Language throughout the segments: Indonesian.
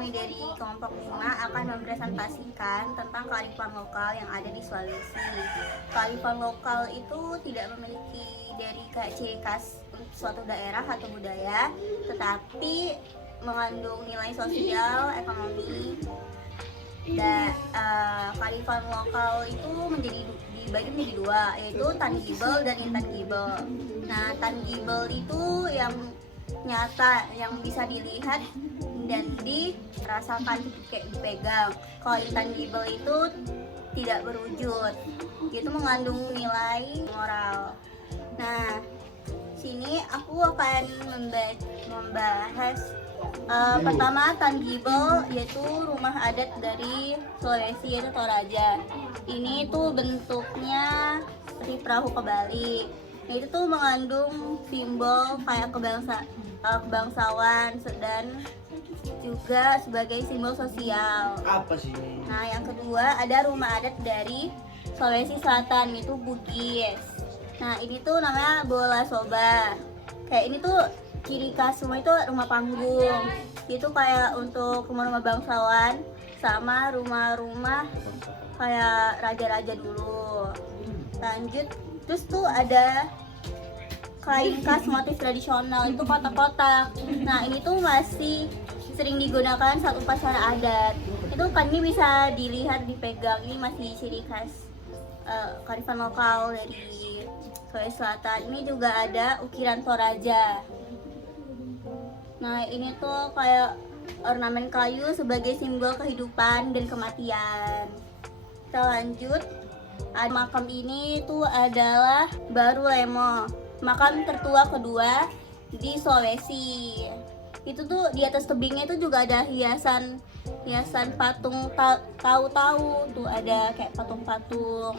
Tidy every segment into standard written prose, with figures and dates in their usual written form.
kami dari kelompok 5 akan mempresentasikan tentang kearifan lokal yang ada di Sulawesi. Kearifan lokal itu tidak memiliki dari kayak ciri khas suatu daerah atau budaya, tetapi mengandung nilai sosial, ekonomi. Dan kearifan lokal itu dibagi menjadi dua, yaitu tangible dan intangible. Nah, tangible itu yang nyata, yang bisa dilihat dan dirasakan, kayak dipegang. Kalau intangible itu tidak berwujud, itu mengandung nilai moral. Nah, sini aku akan membahas pertama tangible, yaitu rumah adat dari Sulawesi, yaitu Toraja. Ini tuh bentuknya seperti perahu kebalik. Nah, itu tuh mengandung simbol kayak kebangsawan dan juga sebagai simbol sosial. Apa sih? Nah, yang kedua ada rumah adat dari Sulawesi Selatan, itu Bugis. Nah, ini tuh namanya bola soba. Kayak ini tuh ciri khas semua itu rumah panggung. Itu kayak untuk rumah-rumah bangsawan sama rumah-rumah kayak raja-raja dulu. Lanjut, terus tuh ada kain khas motif tradisional, itu kotak-kotak. Nah, ini tuh masih sering digunakan saat upacara adat. Itu kan ini bisa dilihat, dipegang, ini masih ciri khas kearifan lokal dari Sulawesi Selatan. Ini juga ada ukiran Toraja. Nah, ini tuh kayak ornamen kayu sebagai simbol kehidupan dan kematian. Kita lanjut. Ada makam ini tuh adalah Baru Lemo, makam tertua kedua di Sulawesi. Itu tuh di atas tebingnya itu juga ada hiasan patung tahu-tahu, tuh ada kayak patung-patung.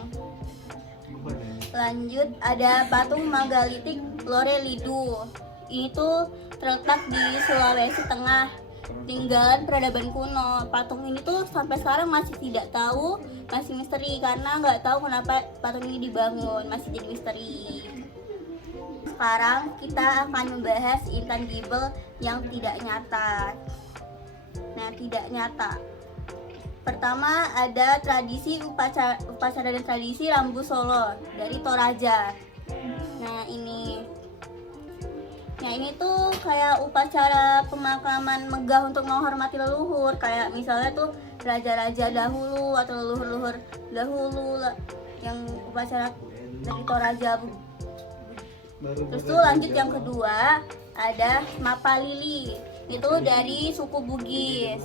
Lanjut, ada patung Magalitik Lorelidu. Ini tuh terletak di Sulawesi Tengah, tinggalan peradaban kuno. Patung ini tuh sampai sekarang masih tidak tahu, masih misteri, karena nggak tahu kenapa patung ini dibangun, masih jadi misteri. Sekarang kita akan membahas intangible yang tidak nyata. Nah, tidak nyata. Pertama ada tradisi upacara dan tradisi Rambu Solo dari Toraja. Nah, ini tuh kayak upacara pemakaman megah untuk menghormati leluhur, kayak misalnya tuh raja-raja dahulu atau leluhur-leluhur dahulu yang upacara dari Toraja. Terus tuh lanjut yang kedua ada Mapalili, itu dari suku Bugis.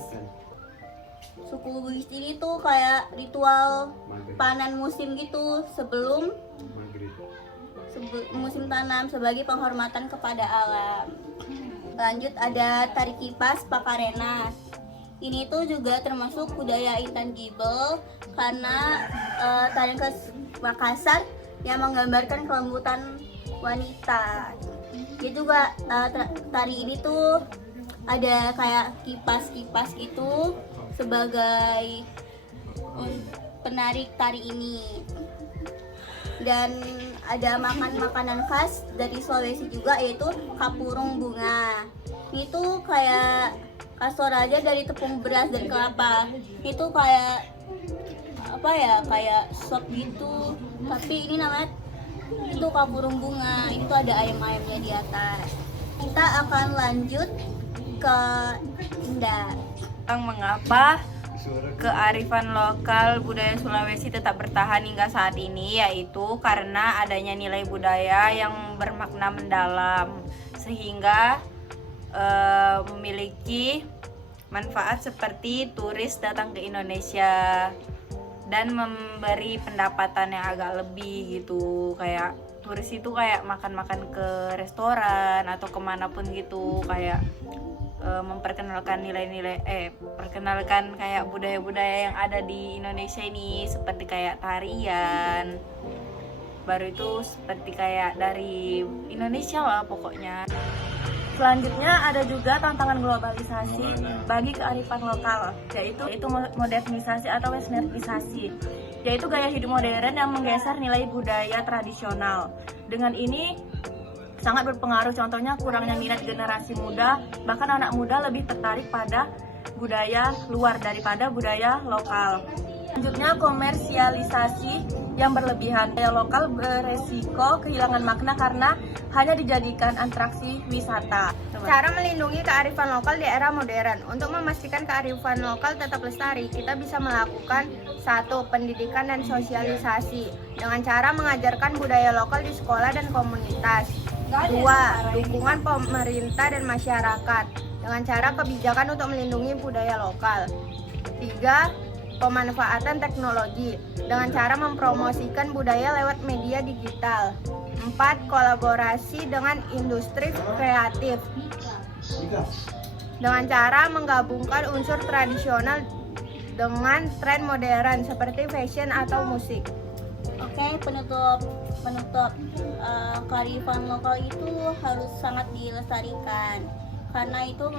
Suku Bugis ini tuh kayak ritual panen musim gitu sebelum musim tanam sebagai penghormatan kepada alam. Lanjut ada Tari Kipas Pakarena. Ini tuh juga termasuk budaya intangible karena tari khas Makassar yang menggambarkan kelembutan wanita. Dia juga tari ini tuh ada kayak kipas-kipas gitu sebagai penarik tari ini. Dan ada makanan khas dari Sulawesi juga, yaitu kapurung bunga. Itu kayak khas Toraja dari tepung beras dan kelapa. Itu kayak apa ya, kayak sop gitu, tapi ini namanya itu kapurung bunga. Itu ada ayam-ayamnya di atas. Kita akan lanjut ke Indah. Mengapa kearifan lokal budaya Sulawesi tetap bertahan hingga saat ini, yaitu karena adanya nilai budaya yang bermakna mendalam sehingga memiliki manfaat seperti turis datang ke Indonesia dan memberi pendapatan yang agak lebih gitu. Kayak turis itu kayak makan-makan ke restoran atau kemanapun gitu, kayak memperkenalkan perkenalkan kayak budaya-budaya yang ada di Indonesia ini, seperti kayak tarian. Baru itu seperti kayak dari Indonesia lah pokoknya. Selanjutnya ada juga tantangan globalisasi bagi kearifan lokal, yaitu modernisasi atau westernisasi, yaitu gaya hidup modern yang menggeser nilai budaya tradisional. Dengan ini sangat berpengaruh, contohnya kurangnya minat generasi muda, bahkan anak muda lebih tertarik pada budaya luar daripada budaya lokal. Selanjutnya, komersialisasi yang berlebihan. Budaya lokal beresiko kehilangan makna karena hanya dijadikan atraksi wisata. Cara melindungi kearifan lokal di era modern. Untuk memastikan kearifan lokal tetap lestari, kita bisa melakukan 1. Pendidikan dan sosialisasi dengan cara mengajarkan budaya lokal di sekolah dan komunitas. 2. Dukungan pemerintah dan masyarakat dengan cara kebijakan untuk melindungi budaya lokal. 3. Pemanfaatan teknologi dengan cara mempromosikan budaya lewat media digital. 4. Kolaborasi dengan industri kreatif dengan cara menggabungkan unsur tradisional dengan tren modern seperti fashion atau musik. Oke, penutup kearifan lokal itu harus sangat dilestarikan karena itu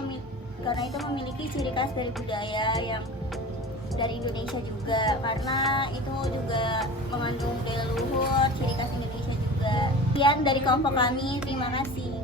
memiliki ciri khas dari budaya yang dari Indonesia juga, karena itu juga mengandung budaya luhur, ciri khas Indonesia juga. Sekian dari kelompok kami, terima kasih.